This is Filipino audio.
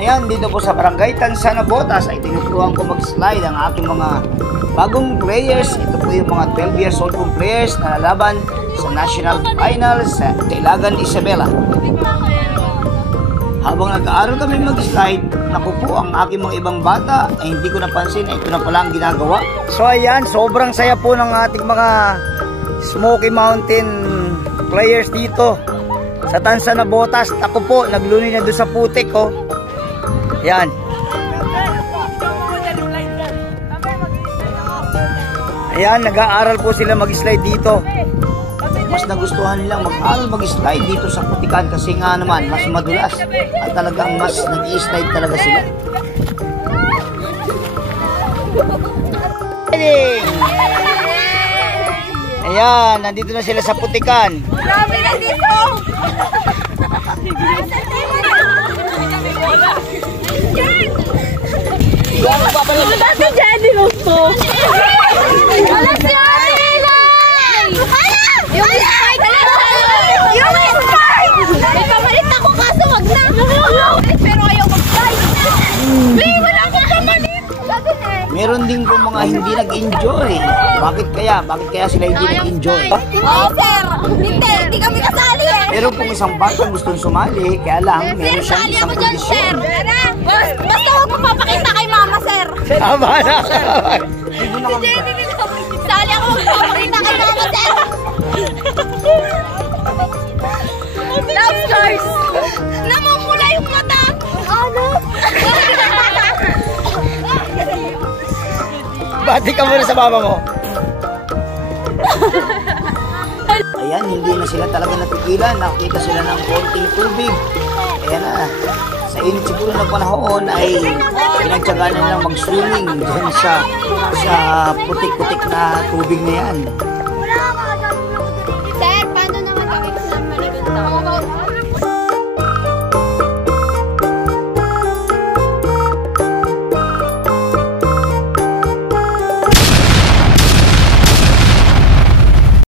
Ayan, dito po sa Barangay Tansana Botas ay tinuturuan ko mag-slide ang aking mga bagong players. Ito po yung mga 12 years old kong players na lalaban sa National Finals sa Ilagan, Isabela. Habang nag-aaral kami mag-slide, naku po, ang aking mga ibang bata ay hindi ko napansin, ito na pala ang ginagawa. So ayan, sobrang saya po ng ating mga Smoky Mountain players dito sa Tansana Botas. Naku po, naglunay na doon sa putik ko. Yan. Ayan, nag-aaral po sila mag-slide dito. Mas nagustuhan nilang mag-aaral mag-slide dito sa putikan kasi nga naman mas madulas at talagang mas nag-i-slide talaga sila. Ayan, nandito na sila sa putikan. Grabe na dito! Wala si Jenny Lusto. Wala si Jenny! Yung spike! Yung spike! Nagpapalit ako kaso wag na. Pero ayaw mag-spike. May wala akong pamalit. Meron din po mga hindi nag-enjoy. Bakit kaya? Bakit kaya sila hindi nag-enjoy? Oo, sir. Hindi kami kasali eh. Pero kung isang bata gustong sumali, kaya lang meron siyang isang kondisyon. Basta huwag magpapakita kay mama, sir. Tama na. Sali ako magpapakita kay mama, sir. Love stars. Namumula yung mata. Ano? Bati ka muna sa mama mo. Ayan, hindi na sila talaga natigilan. Nakita sila ng konting tubig. Ayan na. Sa init siguro ng panahon ay pinagtyagaan na nilang mag-swimming dyan sa putik-putik na tubig na yan.